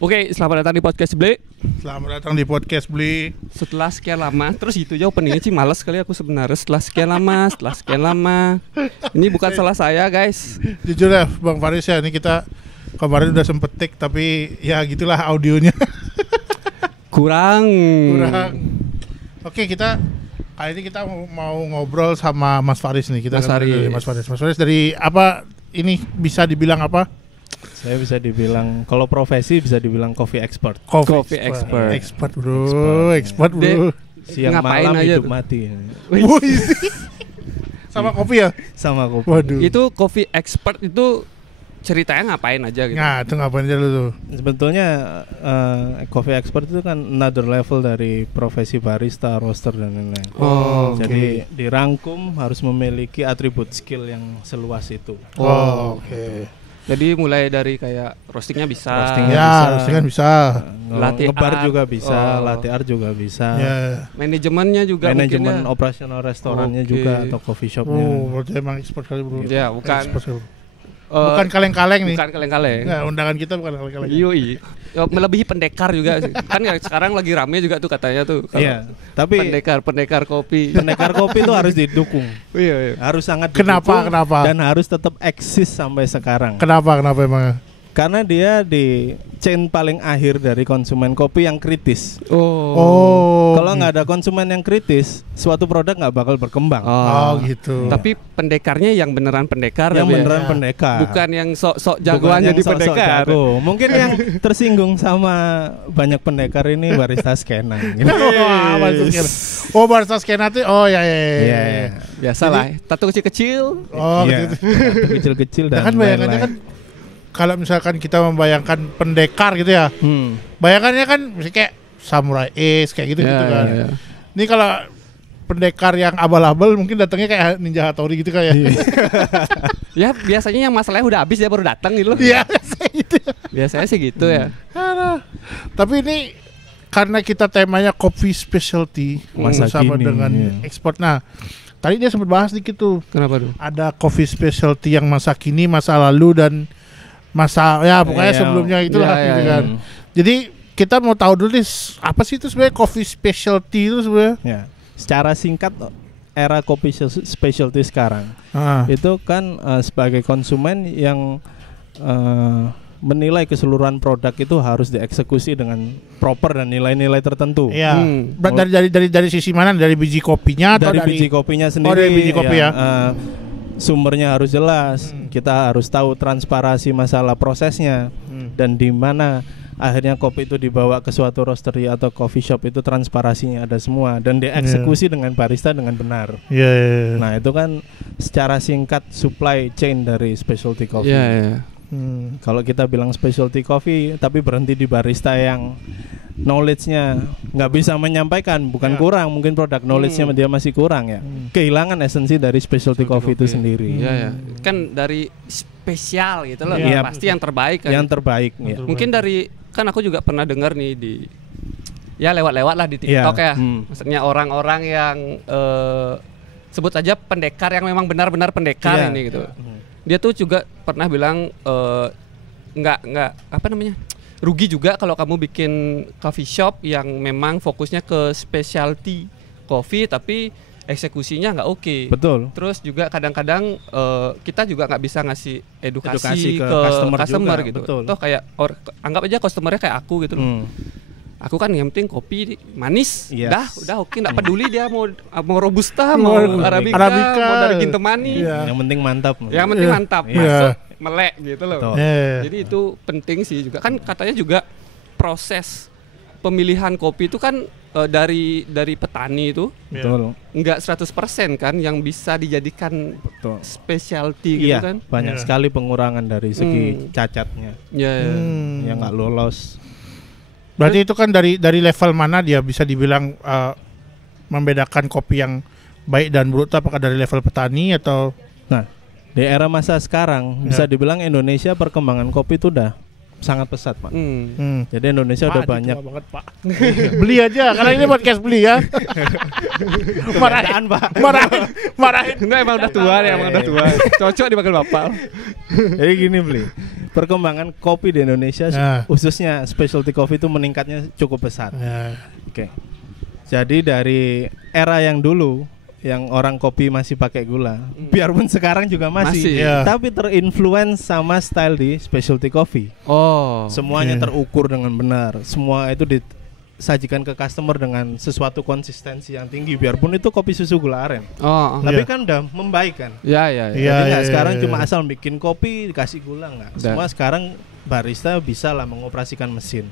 Oke, selamat datang di podcast Bli. Selamat datang di podcast Bli. Setelah sekian lama, terus gitu aja openingnya sih males sekali aku sebenarnya. Setelah sekian lama. Ini bukan salah saya, guys. Jujur ya Bang Faris ya, ini kita kemarin udah sempet take tapi ya gitulah audionya. Kurang. Oke, kali ini kita mau ngobrol sama Mas Faris nih. Mas Faris dari apa ini bisa dibilang apa? Saya bisa dibilang, kalau profesi bisa dibilang coffee expert. Coffee expert. Expert bro. Siang malam aja hidup tuh? mati. Sama kopi ya? Sama kopi. Waduh. Itu coffee expert itu ceritanya ngapain aja gitu? Nah, itu ngapain aja lu tuh? Sebetulnya coffee expert itu kan another level dari profesi barista, roaster dan lain-lain. Jadi dirangkum harus memiliki atribut skill yang seluas itu. Oke. Jadi mulai dari kayak roastingnya bisa. Roastingan bisa. Latih Ngebar art. juga bisa, latih art juga bisa. Ya. Manajemennya juga Manajemen mungkin ya. operasional restorannya Oke. juga atau coffee shopnya. Berarti emang expert kali bro. Ya, bukan. Expert kali. Bukan kaleng-kaleng nih. Bukan kaleng-kaleng. Nggak, undangan kita bukan kaleng-kaleng. Yoi. Melebihi pendekar juga sih. Kan ya sekarang lagi rame juga tuh katanya tuh. Iya, tapi pendekar kopi. pendekar kopi itu harus didukung. Iya. Harus sangat didukung. Kenapa? Dan harus tetap eksis sampai sekarang. Kenapa emang? Karena dia di chain paling akhir dari konsumen kopi yang kritis. Kalau nggak ada konsumen yang kritis, suatu produk nggak bakal berkembang. Gitu. Tapi pendekarnya yang beneran pendekar. Yang tapi beneran ya. pendekar. Bukan yang sok-sok jagoan jadi pendekar. Jago. Mungkin yang tersinggung sama banyak pendekar ini barista skena. Gitu. Barista skena tuh. Ya. Biasalah. Tato kecil-kecil. Kecil-kecil dan kan bayangannya kan kalau misalkan kita membayangkan pendekar gitu ya. Bayangannya kan misalnya kayak Samurai Ace kayak gitu kan. Ya. Ini kalau pendekar yang abal-abal mungkin datangnya kayak Ninja Hattori gitu kayak. Ya biasanya yang masalahnya udah habis dia baru datang gitu loh. Iya, gitu. Biasanya sih gitu ya. Tapi ini karena kita temanya coffee specialty sama dengan ekspor. Nah, tadi dia sempat bahas dikit tuh. Kenapa tuh? Ada coffee specialty yang masa kini, masa lalu dan masa pokoknya sebelumnya itulah gitu kan. Jadi kita mau tahu dulu nih apa sih itu sebenarnya coffee specialty itu sebenarnya? Ya. Secara singkat era kopi specialty sekarang itu kan sebagai konsumen yang menilai keseluruhan produk itu harus dieksekusi dengan proper dan nilai-nilai tertentu. Iya. Dari sisi mana? Dari biji kopinya atau dari biji kopinya sendiri? Dari biji kopi ya. Sumbernya harus jelas. Kita harus tahu transparansi masalah prosesnya dan di mana akhirnya kopi itu dibawa ke suatu roastery atau coffee shop itu transparansinya ada semua dan dieksekusi dengan barista dengan benar. Nah, itu kan secara singkat supply chain dari specialty coffee. Kalau kita bilang specialty coffee tapi berhenti di barista yang knowledge-nya nggak bisa menyampaikan, bukan kurang, mungkin produk knowledge-nya dia masih kurang ya. Kehilangan esensi dari specialty coffee itu sendiri. Kan dari spesial gitu loh. Pasti yang terbaik kan. Yang terbaik. Mungkin dari kan aku juga pernah dengar nih di lewat-lewat lah di TikTok ya. Maksudnya orang-orang yang sebut aja pendekar yang memang benar-benar pendekar ini gitu. Dia tuh juga pernah bilang nggak rugi juga kalau kamu bikin coffee shop yang memang fokusnya ke specialty coffee tapi eksekusinya nggak oke. Betul. Terus juga kadang-kadang kita juga nggak bisa ngasih edukasi ke customer gitu. Betul. Toh kayak anggap aja customernya kayak aku gitu loh. Aku kan yang penting kopi manis, udah oke, nggak peduli dia mau robusta, mau arabica, mau dari Gintemani. Yang penting mantap. Yang penting mantap, masuk melek gitu loh. Jadi itu penting sih juga. Kan katanya juga proses pemilihan kopi itu kan dari petani itu nggak 100% kan yang bisa dijadikan specialty gitu kan. Banyak sekali pengurangan dari segi cacatnya. Yang nggak lolos. Berarti itu kan dari level mana dia bisa dibilang membedakan kopi yang baik dan buruk, apakah dari level petani atau? Nah, di era masa sekarang bisa dibilang Indonesia perkembangan kopi itu udah sangat pesat, Pak. Jadi Indonesia udah banyak banget, Pak. Beli aja karena ini podcast beli ya. Marahin. Enggak, emang udah tua ya, emang udah tua. Cocok dipanggil Bapak. Jadi gini, Bli. Perkembangan kopi di Indonesia khususnya specialty coffee itu meningkatnya cukup pesat. Oke. Jadi dari era yang dulu yang orang kopi masih pakai gula, biarpun sekarang juga masih tapi terinfluence sama style di specialty coffee. Semuanya terukur dengan benar, semua itu disajikan ke customer dengan sesuatu konsistensi yang tinggi, biarpun itu kopi susu gula aren. Tapi kan udah membaik kan. Jadi sekarang cuma asal bikin kopi dikasih gula nggak. Semua sekarang barista bisa lah mengoperasikan mesin,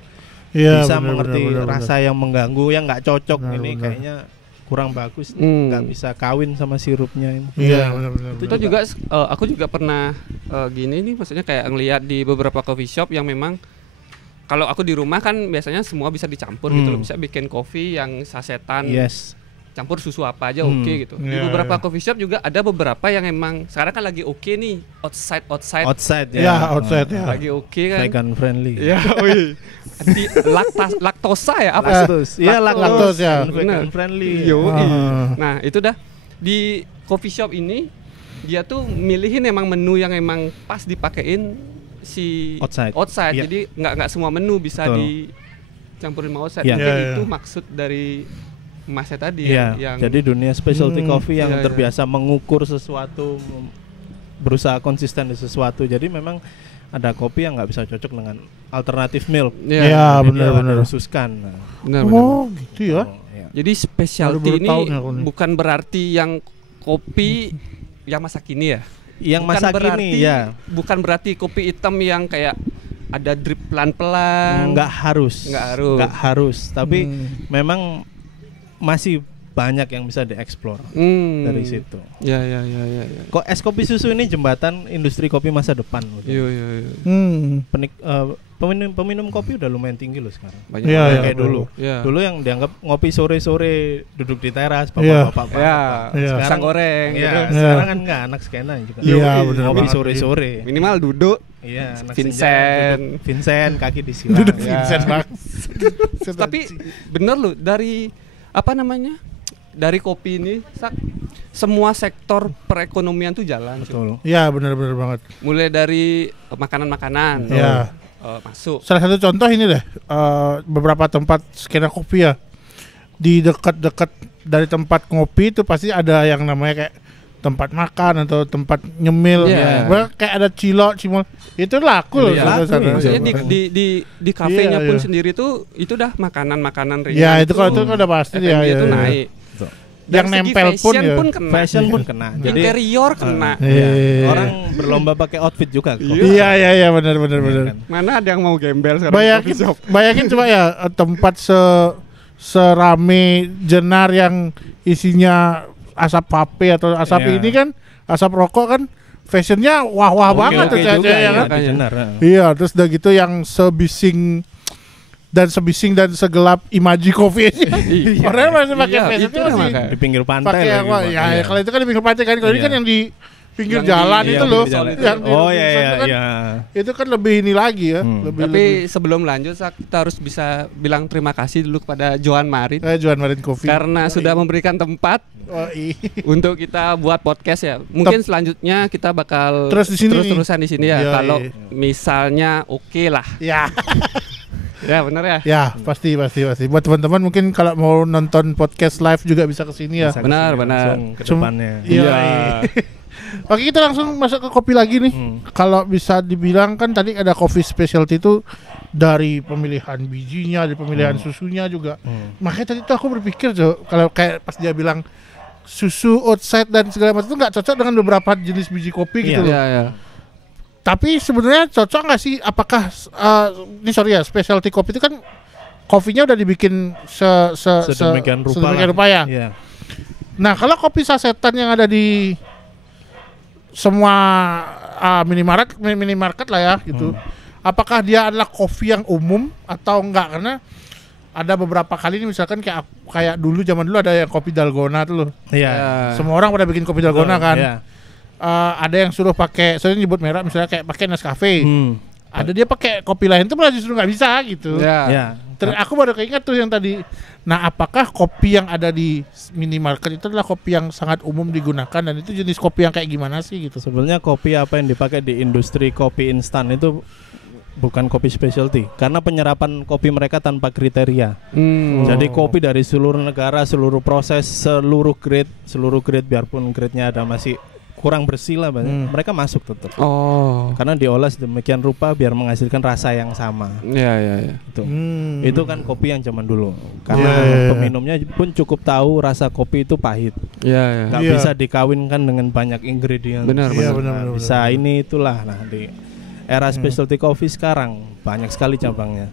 bisa mengerti rasa yang mengganggu, yang nggak cocok, ini kayaknya kurang bagus, nggak bisa kawin sama sirupnya ini. Benar. Itu juga aku juga pernah gini nih, maksudnya kayak ngelihat di beberapa coffee shop yang memang kalau aku di rumah kan biasanya semua bisa dicampur gitu loh, bisa bikin kopi yang sasetan, campur susu apa aja gitu. Di beberapa coffee shop juga ada beberapa yang emang sekarang kan lagi nih outside lagi kan, vegan friendly. Anti laktosa ya apa sih? Iya, laktosa ya. Vegan friendly. Nah, itu dah di coffee shop ini dia tuh milihin emang menu yang emang pas dipakein si outside. Jadi nggak semua menu bisa dicampurin sama outside. Itu maksud dari Masnya tadi yang jadi dunia specialty coffee yang terbiasa mengukur sesuatu, berusaha konsisten di sesuatu. Jadi memang ada kopi yang nggak bisa cocok dengan alternatif milk. Benar. Khususkan. Gitu ya. Jadi specialty ini bukan berarti yang kopi yang masa kini ya. Yang masa kini bukan berarti kopi hitam yang kayak ada drip pelan-pelan. Nggak harus. Tapi memang masih banyak yang bisa dieksplor dari situ. Ya. Kok es kopi susu ini jembatan industri kopi masa depan. Iya. Peminum kopi udah lumayan tinggi loh sekarang. Kayak dulu. Dulu yang dianggap ngopi sore-sore duduk di teras, bapak-bapak. Sekarang goreng. Sekarang kan nggak, anak skena juga. Ngopi sore-sore. Minimal duduk. Vincent kaki disilang. Duduk Vincent bang. Tapi bener loh, dari kopi ini semua sektor perekonomian tuh jalan. Betul. Iya, benar banget. Mulai dari makanan-makanan masuk. Salah satu contoh ini deh, beberapa tempat skena kopi ya, di dekat-dekat dari tempat ngopi itu pasti ada yang namanya kayak tempat makan atau tempat nyemil. Kayak ada cimol itu laku loh. Maksudnya di kafenya pun sendiri tuh itu dah makanan ringan. Itu kalau itu udah pasti itu naik. Yang nempel fashion pun kena. Jadi interior kena. Orang berlomba pakai outfit juga. Iya benar. Mana ada yang mau gembel sekarang? Bayangin coba ya, tempat serame Jenar yang isinya asap vape atau asap ini kan, asap rokok kan, fashionnya wah banget tuh ya kan. Iya, terus udah gitu yang sebising dan segelap Imaji Coffee. Orang masih pakai fashion itu masih di pinggir pantai. Kalau itu kan di pinggir pantai kan, kalau ini kan yang di pinggir jalan itu loh. Itu kan lebih ini lagi ya. Tapi sebelum lanjut kita harus bisa bilang terima kasih dulu kepada Johan Marin. Johan Marin Coffee. Karena sudah memberikan tempat untuk kita buat podcast ya. Mungkin selanjutnya kita bakal terus-terusan di sini ya. Kalau misalnya oke lah. Ya benar ya. Ya pasti. Buat teman-teman mungkin kalau mau nonton podcast live juga bisa kesini ya. Benar. Ke depannya. Iya. Oke, kita langsung masuk ke kopi lagi nih. Kalau bisa dibilang kan tadi ada coffee specialty itu dari pemilihan bijinya, dari pemilihan susunya juga. Makanya tadi tuh aku berpikir kalau kayak pas dia bilang susu outside dan segala macam itu nggak cocok dengan beberapa jenis biji kopi gitu loh. Tapi sebenarnya cocok nggak sih? Apakah specialty kopi itu kan kopinya udah dibikin sedemikian rupa ya. Nah, kalau kopi sasetan yang ada di semua minimarket lah ya gitu. Apakah dia adalah kopi yang umum atau enggak? Karena ada beberapa kali ini misalkan kayak zaman dulu ada yang kopi dalgona tuh loh. Semua orang pada bikin kopi dalgona kan. Ada yang suruh pakai, saya nyebut merek misalnya kayak pakai Nescafe. ada dia pakai kopi lain tuh malah justru nggak bisa gitu. Ya. Aku baru keinget tuh yang tadi. Nah, apakah kopi yang ada di minimarket itu adalah kopi yang sangat umum digunakan dan itu jenis kopi yang kayak gimana sih gitu? Sebenarnya kopi apa yang dipakai di industri kopi instan itu bukan kopi specialty karena penyerapan kopi mereka tanpa kriteria. Jadi kopi dari seluruh negara, seluruh proses, seluruh grade biarpun grade-nya ada masih kurang bersih lah mereka masuk tetap. Karena diolah sedemikian rupa biar menghasilkan rasa yang sama. Iya. Itu kan kopi yang zaman dulu. Karena peminumnya pun cukup tahu rasa kopi itu pahit. Gak bisa dikawinkan dengan banyak ingredient. Benar. Bisa ini itulah. Nah, di era specialty coffee sekarang banyak sekali cabangnya.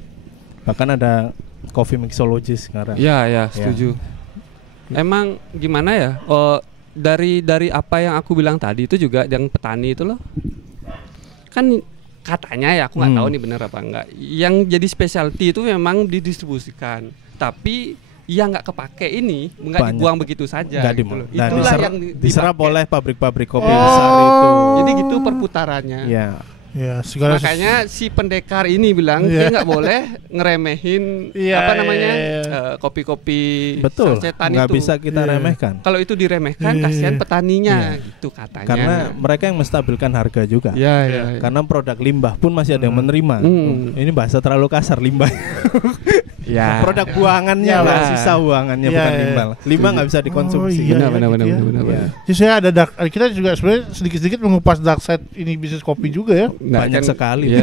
Bahkan ada coffee mixologist sekarang. Iya, setuju. Emang gimana ya? Dari apa yang aku bilang tadi itu juga yang petani itu loh. Kan katanya ya aku nggak tahu nih benar apa enggak. Yang jadi specialty itu memang didistribusikan. Tapi yang nggak kepake ini nggak dibuang begitu saja. Gitu loh. Itulah yang diserap oleh pabrik-pabrik kopi besar itu. Jadi gitu perputarannya. Ya, makanya si pendekar ini bilang dia nggak boleh ngeremehin kopi-kopi sasetan itu. Nggak bisa kita remehkan. Kalau itu diremehkan kasihan petaninya gitu katanya. Karena mereka yang menstabilkan harga juga. Karena produk limbah pun masih ada yang menerima. Ini bahasa terlalu kasar limbah. Produk buangannya lah, sisa buangannya bukan limbah. Limbah nggak bisa dikonsumsi. Benar. Jadi saya ada kita juga sebenarnya sedikit-sedikit mengupas dark side ini bisnis kopi juga ya. Banyak sekali.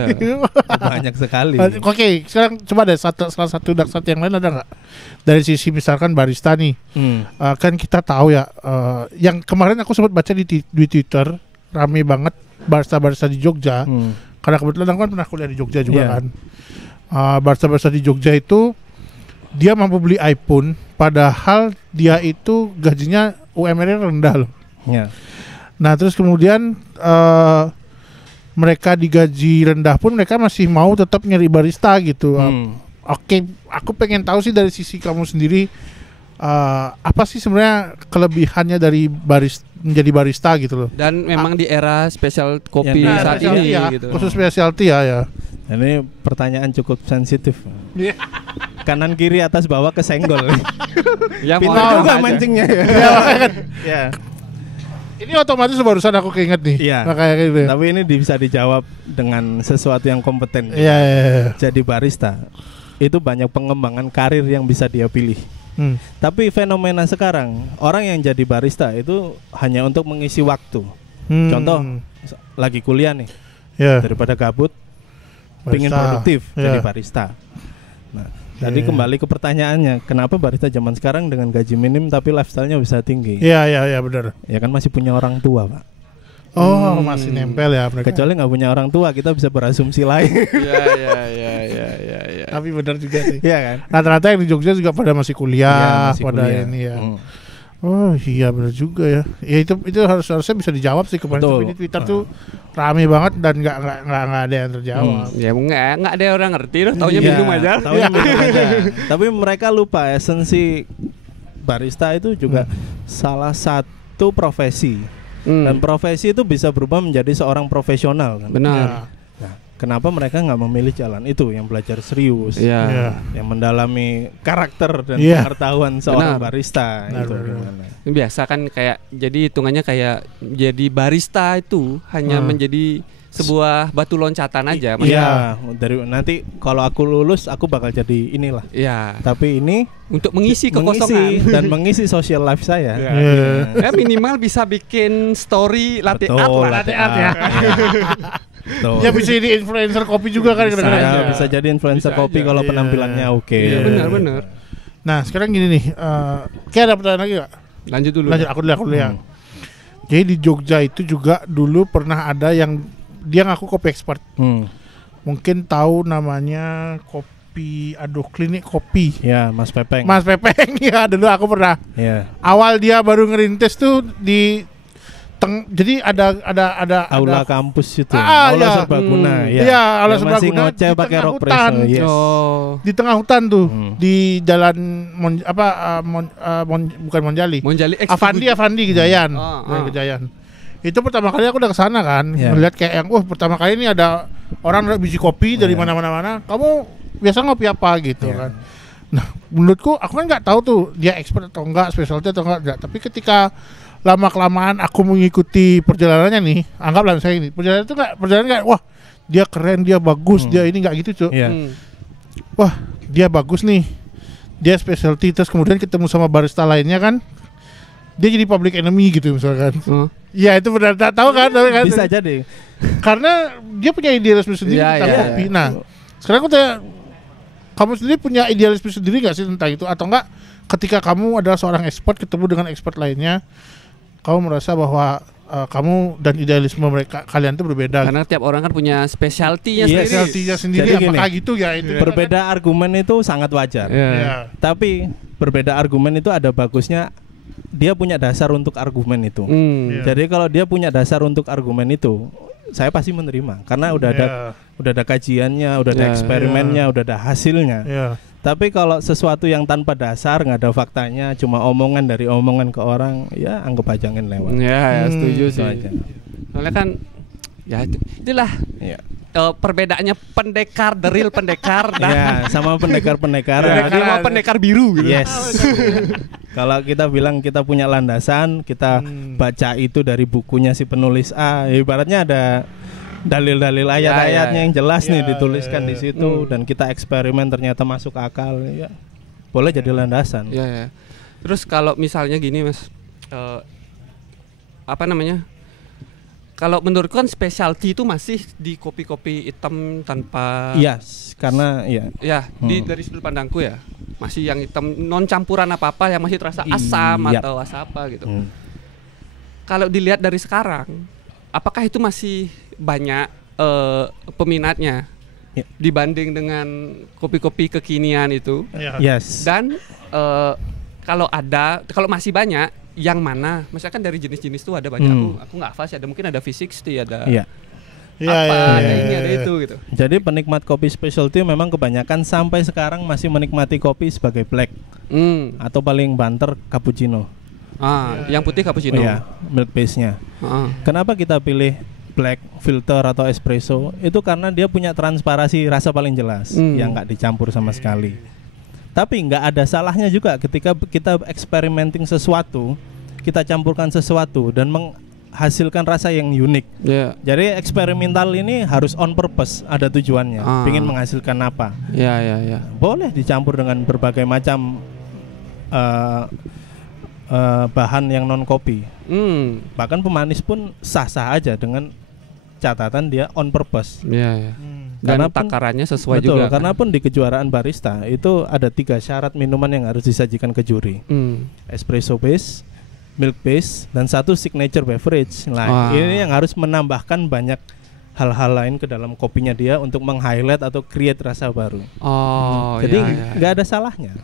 Banyak sekali. Oke, sekarang coba deh salah satu dark side yang lain ada nggak? Dari sisi misalkan barista nih, kan kita tahu ya, yang kemarin aku sempat baca di Twitter rame banget barista-barista di Jogja. Karena kebetulan aku kan pernah kuliah di Jogja juga kan. Barista-barista di Jogja itu dia mampu beli iPhone, padahal dia itu gajinya UMR-nya rendah loh. Nah terus kemudian mereka digaji rendah pun mereka masih mau tetap nyari barista gitu. Oke, aku pengen tahu sih dari sisi kamu sendiri apa sih sebenarnya kelebihannya dari menjadi barista gitu loh. Dan memang di era spesial kopi saat ini gitu. Khusus specialty ya. Ini pertanyaan cukup sensitif. Kanan kiri atas bawah kesenggol. Pintar juga mancingnya ya. Ini otomatis barusan aku keinget nih. Makanya gitu. Tapi ini bisa dijawab dengan sesuatu yang kompeten. Jadi barista itu banyak pengembangan karir yang bisa dia pilih. Tapi fenomena sekarang orang yang jadi barista itu hanya untuk mengisi waktu. Contoh lagi kuliah nih, daripada gabut, pengen produktif jadi barista. Nah, tadi kembali ke pertanyaannya, kenapa barista zaman sekarang dengan gaji minim tapi lifestyle-nya bisa tinggi? Iya benar. Ya kan masih punya orang tua, Pak. Masih nempel ya mereka. Kecuali nggak punya orang tua, kita bisa berasumsi lain. Iya. Tapi benar juga sih. Iya kan. Rata-rata yang di Jogja juga pada masih kuliah, ini ya. Oh iya benar juga ya. Ya itu harusnya bisa dijawab sih kemarin. Tapi di Twitter tuh rame banget dan nggak ada yang terjawab. Ya nggak ada orang ngerti loh. Taunya minum aja. Tapi mereka lupa esensi barista itu juga salah satu profesi. Dan profesi itu bisa berubah menjadi seorang profesional kan? Benar. Nah, kenapa mereka nggak memilih jalan itu yang belajar serius, yang mendalami karakter dan pengetahuan seorang barista itu gimana? Biasa kan kayak jadi hitungannya kayak jadi barista itu hanya menjadi sebuah batu loncatan aja. Dari nanti kalau aku lulus aku bakal jadi inilah. Tapi ini untuk mengisi kekosongan dan mengisi social life saya. Minimal bisa bikin story latte art ya. Ya bisa jadi influencer kopi juga kan bisa jadi influencer kopi kalau penampilannya oke. Benar. Nah, sekarang gini nih, kayak ada pertanyaan lagi enggak? Lanjut dulu. Aku dulu ya. Jadi di Jogja itu juga dulu pernah ada yang dia ngaku kopi expert. Mungkin tahu namanya kopi klinik kopi. Ya, Mas Pepeng ya, dulu aku pernah. Awal dia baru ngerintis tuh di jadi ada aula kampus itu. Aula serbaguna aula serbaguna ngoceh pakai rok preso. Di tengah hutan tuh, di jalan bukan Monjali. Avandi Gejayan. Itu pertama kali aku udah kesana kan, melihat kayak yang pertama kali ini ada orang ada biji kopi dari mana-mana, kamu biasa ngopi apa gitu kan. Nah, menurutku aku kan nggak tahu tuh dia expert atau enggak, specialty atau enggak. Tapi ketika lama kelamaan aku mengikuti perjalanannya nih, anggaplah misalnya ini perjalanan nggak, wah dia keren, dia bagus, dia ini nggak gitu cuy. Wah dia bagus nih, dia specialty, terus kemudian ketemu sama barista lainnya kan, dia jadi public enemy gitu misalkan. Ya itu benar, tak tahu kan? Bisa jadi. Karena dia punya idealisme sendiri tentang kopi. Nah, sekarang aku tanya, kamu sendiri punya idealisme sendiri nggak sih tentang itu? Atau enggak ketika kamu adalah seorang expert ketemu dengan expert lainnya, kamu merasa bahwa kamu dan idealisme kalian itu berbeda? Karena tiap orang kan punya spesialtinya sendiri. Spesialtinya sendiri, apakah gitu ya? Itu berbeda argumen itu sangat wajar. Tapi berbeda argumen itu ada bagusnya. Dia punya dasar untuk argumen itu. Jadi kalau dia punya dasar untuk argumen itu, saya pasti menerima karena udah ada kajiannya, udah ada eksperimennya, udah ada hasilnya. Tapi kalau sesuatu yang tanpa dasar, nggak ada faktanya, cuma omongan dari omongan ke orang, ya anggap aja lewat. Ya setuju sih. Soalnya kan ya itulah. Perbedaannya pendekar, the real pendekar sama pendekar-pendekar. Dia mau pendekar biru gitu. Yes. Kalau kita bilang kita punya landasan, kita baca itu dari bukunya si penulis A, ibaratnya ada dalil-dalil ayat-ayatnya yang jelas nih dituliskan di situ dan kita eksperimen ternyata masuk akal, ya boleh jadi landasan. Terus kalau misalnya gini Mas, apa namanya? Kalau menurutku kan specialty itu masih di kopi-kopi hitam tanpa. Karena dari sudut pandangku ya masih yang hitam, non campuran apa-apa, yang masih terasa asam atau apa gitu. Kalau dilihat dari sekarang, apakah itu masih banyak peminatnya dibanding dengan kopi-kopi kekinian itu? Dan kalau masih banyak, yang mana? Misalkan dari jenis-jenis itu ada banyak. Aku nggak hafal sih, ada mungkin ada V60, ada ada itu gitu. Jadi penikmat kopi specialty memang kebanyakan sampai sekarang masih menikmati kopi sebagai black atau paling banter cappuccino. Yang putih cappuccino. Milk base-nya. Kenapa kita pilih black, filter atau espresso? Itu karena dia punya transparansi rasa paling jelas yang nggak dicampur sama sekali. Tapi nggak ada salahnya juga ketika kita experimenting sesuatu, kita campurkan sesuatu dan menghasilkan rasa yang unik. Jadi eksperimental ini harus on purpose, ada tujuannya, ingin menghasilkan apa. Boleh dicampur dengan berbagai macam bahan yang non kopi. Bahkan pemanis pun sah-sah aja dengan catatan dia on purpose. Dan takarannya sesuai juga. Karena pun di kejuaraan barista itu ada 3 syarat minuman yang harus disajikan ke juri. Espresso base, milk base, dan 1 signature beverage. Ini yang harus menambahkan banyak hal-hal lain ke dalam kopinya dia untuk meng-highlight atau create rasa baru. Jadi nggak ada salahnya.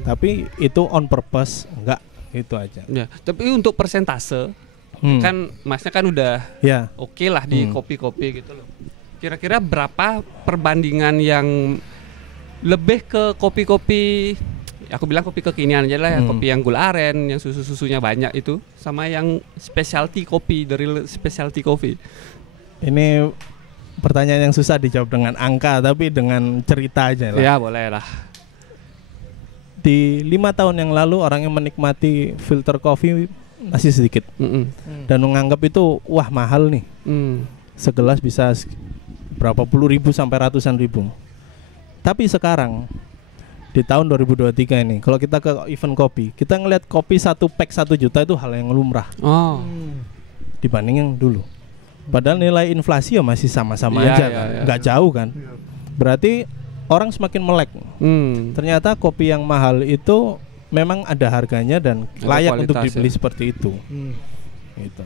Tapi itu on purpose, enggak, itu aja. Tapi untuk persentase kan Masnya kan udah oke lah di kopi-kopi gitu loh. Kira-kira berapa perbandingan yang lebih ke kopi-kopi, aku bilang kopi kekinian aja lah ya, kopi yang gula aren, yang susu-susunya banyak itu, sama yang specialty kopi, dari specialty coffee? Ini pertanyaan yang susah dijawab dengan angka, tapi dengan cerita aja lah. Ya boleh lah. Di 5 tahun yang lalu orang yang menikmati filter coffee masih sedikit dan menganggap itu wah mahal nih, segelas bisa berapa puluh ribu sampai ratusan ribu. Tapi sekarang di tahun 2023 ini, kalau kita ke event kopi, kita ngelihat kopi 1 pack 1 juta itu hal yang lumrah dibanding yang dulu. Padahal nilai inflasi ya masih sama-sama aja kan, nggak jauh kan. Berarti orang semakin melek. Ternyata kopi yang mahal itu memang ada harganya dan layak untuk dibeli seperti itu. Gitu.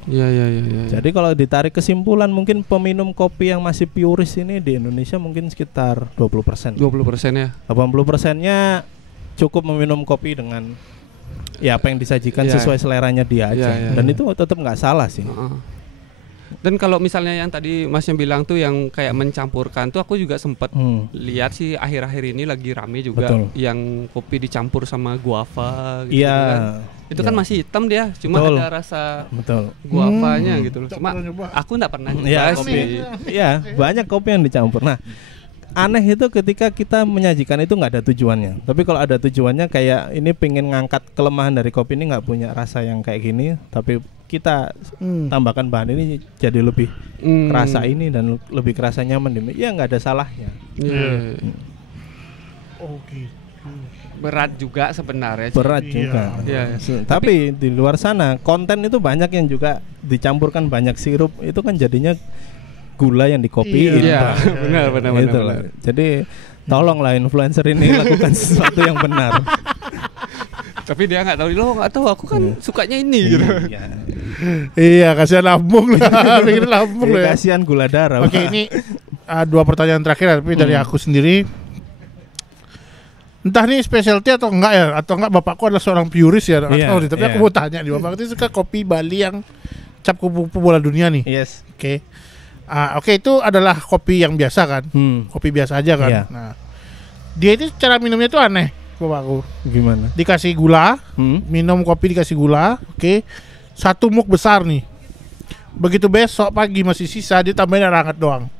Jadi kalau ditarik kesimpulan, mungkin peminum kopi yang masih puris ini di Indonesia mungkin sekitar 20%. 20% ya. 80%-nya cukup meminum kopi dengan apa yang disajikan sesuai seleranya dia aja. Dan itu tetap nggak salah sih. Dan kalau misalnya yang tadi Masnya bilang tuh yang kayak mencampurkan tuh aku juga sempat lihat sih akhir-akhir ini lagi rame juga. Betul. Yang kopi dicampur sama guava gitu kan. Itu kan masih hitam dia, cuma ada rasa guavanya gitu loh. Cuma aku enggak pernah nyoba sih. Iya, banyak kopi yang dicampur. Nah, aneh itu ketika kita menyajikan itu nggak ada tujuannya. Tapi kalau ada tujuannya kayak ini pengen ngangkat kelemahan dari kopi ini, nggak punya rasa yang kayak gini, tapi kita tambahkan bahan ini jadi lebih kerasa ini dan lebih kerasa nyaman, ya nggak ada salahnya. Oke. Berat juga sebenarnya. Berat juga. Tapi di luar sana konten itu banyak yang juga dicampurkan banyak sirup, itu kan jadinya gula yang dikopiin. Iya, benar. Jadi tolonglah influencer ini lakukan sesuatu yang benar. Tapi dia nggak tahu, aku kan sukanya ini gitu. Iya, kasihan lambung lah, bikin lambung lah. Kasihan gula darah. Oke, ini 2 pertanyaan terakhir tapi dari aku sendiri. Entah nih specialty atau enggak ya, atau enggak bapakku adalah seorang purist ya, tapi aku mau tanya nih, bapak itu suka kopi Bali yang cap kupu-kupu bola dunia nih. Yes. Oke, itu adalah kopi yang biasa kan, kopi biasa aja kan. Nah, dia itu cara minumnya tuh aneh, bapakku. Gimana? Dikasih gula, minum kopi dikasih gula, satu muk besar nih. Begitu besok pagi masih sisa, dia tambahin air hangat doang.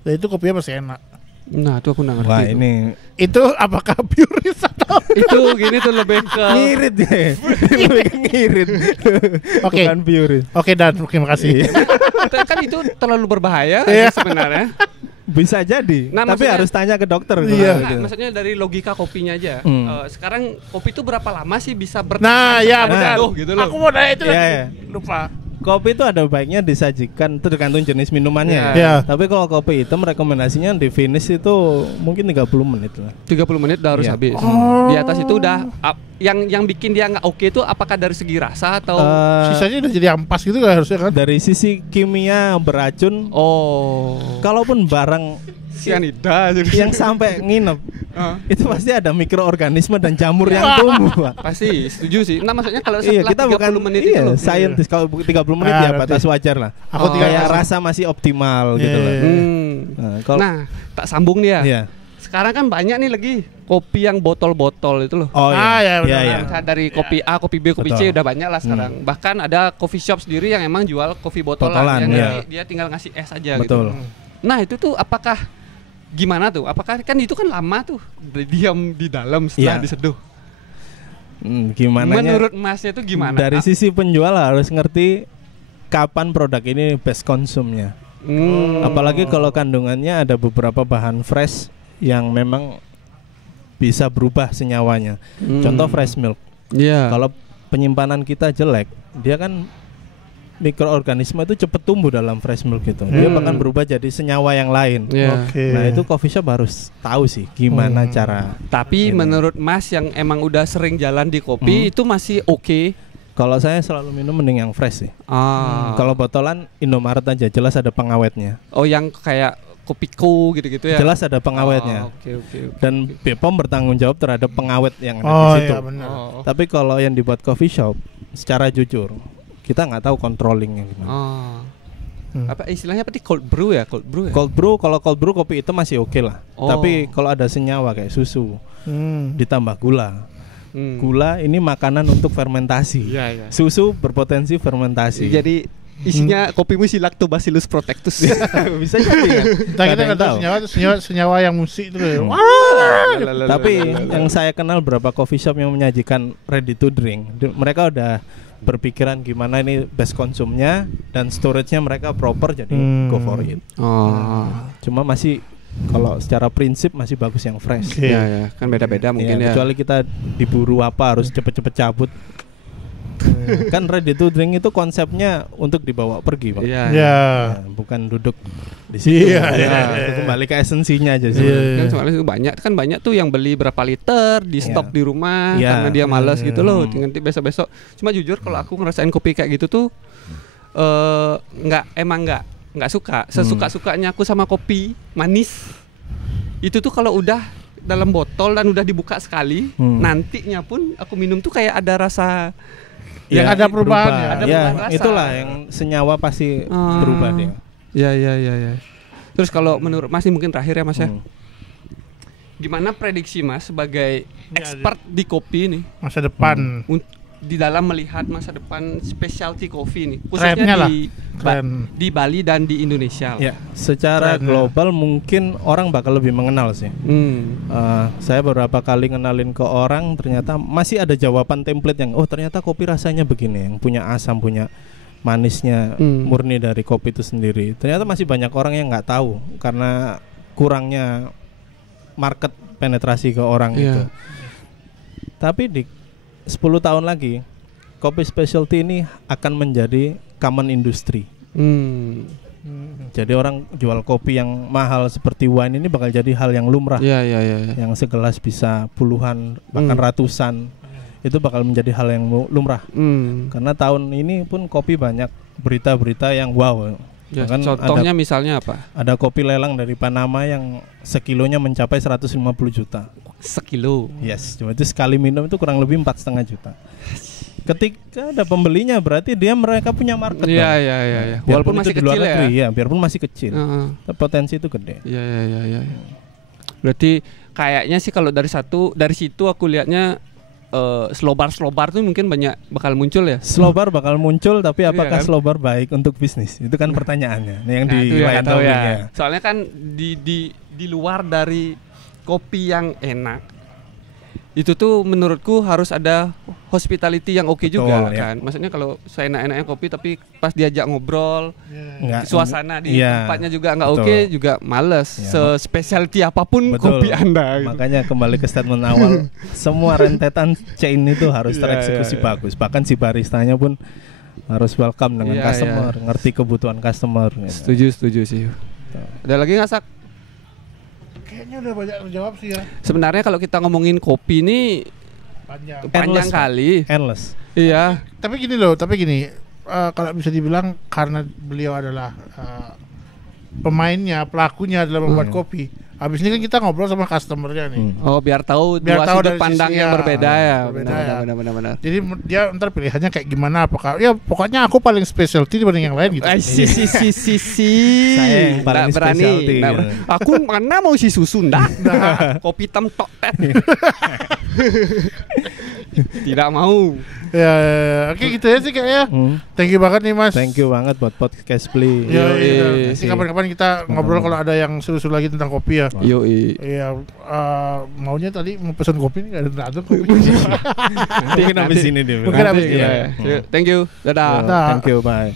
Dan itu kopinya masih enak. Nah, itu aku nggak ngerti. Wah, ini itu apakah purist atau itu gini tuh lebih ke ngirit ya. Lebih ke ngirit. Bukan purist. Oke, Dan, terima kasih. Kan itu terlalu berbahaya sebenarnya. Bisa jadi, nah, tapi harus tanya ke dokter. Maksudnya dari logika kopinya aja. Sekarang kopi itu berapa lama sih bisa benar. Gitu loh. Aku mau nanya itu lagi. Lupa. Kopi itu ada baiknya disajikan, tergantung jenis minumannya. Tapi kalau kopi hitam rekomendasinya di finish itu mungkin 30 menit lah. 30 menit udah harus habis. Di atas itu udah yang bikin dia nggak oke itu apakah dari segi rasa atau sisanya udah jadi ampas gitu kan harusnya kan? Dari sisi kimia beracun. Kalaupun barang sianida yang sampai nginep itu pasti ada mikroorganisme dan jamur yang tumbuh, Pak. Pasti, setuju sih. Nah, maksudnya kalau setelah kita 30 menit itu loh. Saintis kalau 30 menit ya batas wajar lah. Aku kayak rasa masih optimal gitu loh. Nah, tak sambung dia. Sekarang kan banyak nih lagi kopi yang botol-botol itu loh. Dari kopi A, kopi B, kopi C udah banyak lah sekarang. Bahkan ada coffee shop sendiri yang emang jual kopi botolan yang dia tinggal ngasih es aja gitu. Nah, itu tuh apakah gimana tuh? Apakah kan itu kan lama tuh diam di dalam setelah diseduh. Gimana? Menurut Masnya itu gimana? Dari sisi penjual harus ngerti kapan produk ini best konsumnya. Apalagi kalau kandungannya ada beberapa bahan fresh yang memang bisa berubah senyawanya. Contoh fresh milk. Kalau penyimpanan kita jelek, dia kan mikroorganisme itu cepat tumbuh dalam fresh milk itu. Dia bahkan berubah jadi senyawa yang lain. Nah, itu coffee shop harus tahu sih gimana cara. Tapi menurut Mas yang emang udah sering jalan di kopi itu masih oke. Kalau saya selalu minum mending yang fresh sih. Kalau botolan Indomaret aja, jelas ada pengawetnya. Yang kayak Kopiko gitu-gitu ya. Jelas ada pengawetnya. Dan BPOM bertanggung jawab terhadap pengawet yang ada di situ. Tapi kalau yang dibuat coffee shop, secara jujur kita nggak tahu controllingnya gimana. Apa istilahnya apa cold brew ya? Cold brew, kalau cold brew kopi itu masih oke lah. Tapi kalau ada senyawa kayak susu, ditambah gula. Gula ini makanan untuk fermentasi. Susu berpotensi fermentasi. Jadi isinya kopimu si Lactobacillus protectus. Bisa jadi ya. Kita nggak tahu senyawa yang musik itu. Tapi yang saya kenal beberapa coffee shop yang menyajikan ready to drink, mereka udah berpikiran gimana ini best konsumnya dan storage-nya mereka proper, jadi go for it. Cuma masih kalau secara prinsip masih bagus yang fresh. Kan beda-beda mungkin ya. Kecuali kita diburu apa harus cepet-cepet cabut. Kan ready to drink itu konsepnya untuk dibawa pergi, Pak. Bukan duduk di situ. Kembali ke esensinya aja sih. Kan soalnya banyak tuh yang beli berapa liter di stok di rumah karena dia malas gitu loh. Nanti besok-besok. Cuma jujur kalau aku ngerasain kopi kayak gitu tuh nggak suka. Sesuka-sukanya aku sama kopi manis. Itu tuh kalau udah dalam botol dan udah dibuka sekali, nantinya pun aku minum tuh kayak ada rasa yang ada perubahan ya. Ada perubahan itulah yang senyawa pasti berubah dia. Ya. Terus kalau menurut Mas ini mungkin terakhir ya Mas ya. Gimana prediksi Mas sebagai expert di kopi nih masa depan di dalam melihat masa depan specialty coffee nih khususnya di Bali dan di Indonesia. Ya, secara global mungkin orang bakal lebih mengenal sih. Saya beberapa kali ngenalin ke orang ternyata masih ada jawaban template yang ternyata kopi rasanya begini, yang punya asam, punya manisnya murni dari kopi itu sendiri. Ternyata masih banyak orang yang nggak tahu karena kurangnya market penetrasi ke orang itu. Tapi di 10 tahun lagi kopi specialty ini akan menjadi common industry. Jadi orang jual kopi yang mahal seperti wine ini bakal jadi hal yang lumrah. Yang segelas bisa puluhan bahkan ratusan. Itu bakal menjadi hal yang lumrah. Karena tahun ini pun kopi banyak berita-berita yang wow. Contohnya misalnya apa? Ada kopi lelang dari Panama yang sekilonya mencapai 150 juta. Sekilo? Yes, cuma itu sekali minum itu kurang lebih 4,5 juta. Ketika ada pembelinya berarti mereka punya market. Iya. Walaupun masih kecil ya. Biarpun masih kecil. Potensi itu gede. Iya. Berarti kayaknya sih kalau dari situ aku lihatnya slobar tuh mungkin banyak bakal muncul ya. Slobar bakal muncul, tapi apakah slobar baik untuk bisnis? Itu kan pertanyaannya. Yang di lain ya. Soalnya kan di luar dari kopi yang enak, itu tuh menurutku harus ada hospitality yang oke juga kan. Maksudnya kalau saya enak-enaknya kopi tapi pas diajak ngobrol, suasana di tempatnya juga nggak oke, juga males. Sespecialty apapun kopi Anda. Gitu. Makanya kembali ke statement awal, semua rentetan chain itu harus tereksekusi bagus. Bahkan si baristanya pun harus welcome dengan customer, ngerti kebutuhan customer. Setuju sih. Ada lagi nggak Sak? Kayaknya udah banyak menjawab sih ya. Sebenarnya kalau kita ngomongin kopi ini panjang kali. Endless. Iya. Tapi gini kalau bisa dibilang karena beliau adalah pemainnya, pelakunya dalam membuat kopi. Habis ini kan kita ngobrol sama customernya nih. Biar tahu dua sudut pandang yang berbeda ya. Benar. Jadi dia ntar pilihannya kayak gimana? Apakah pokoknya aku paling specialty dibanding yang lain gitu. Saya yang paling specialty. Aku mana mau si susu ndak? Kopi hitam tok tet. Tidak mau. Ya, oke gitu ya sih kayaknya. Thank you banget nih Mas. Thank you banget buat podcast Bli. Nanti kapan-kapan kita ngobrol kalau ada yang seru-seru lagi tentang kopi ya. Iya, maunya tadi mau pesan kopi nih, nggak ada kopi. Mungkin habis ini dia. Mungkin habis ini. Thank you. Dadah. Thank you, bye.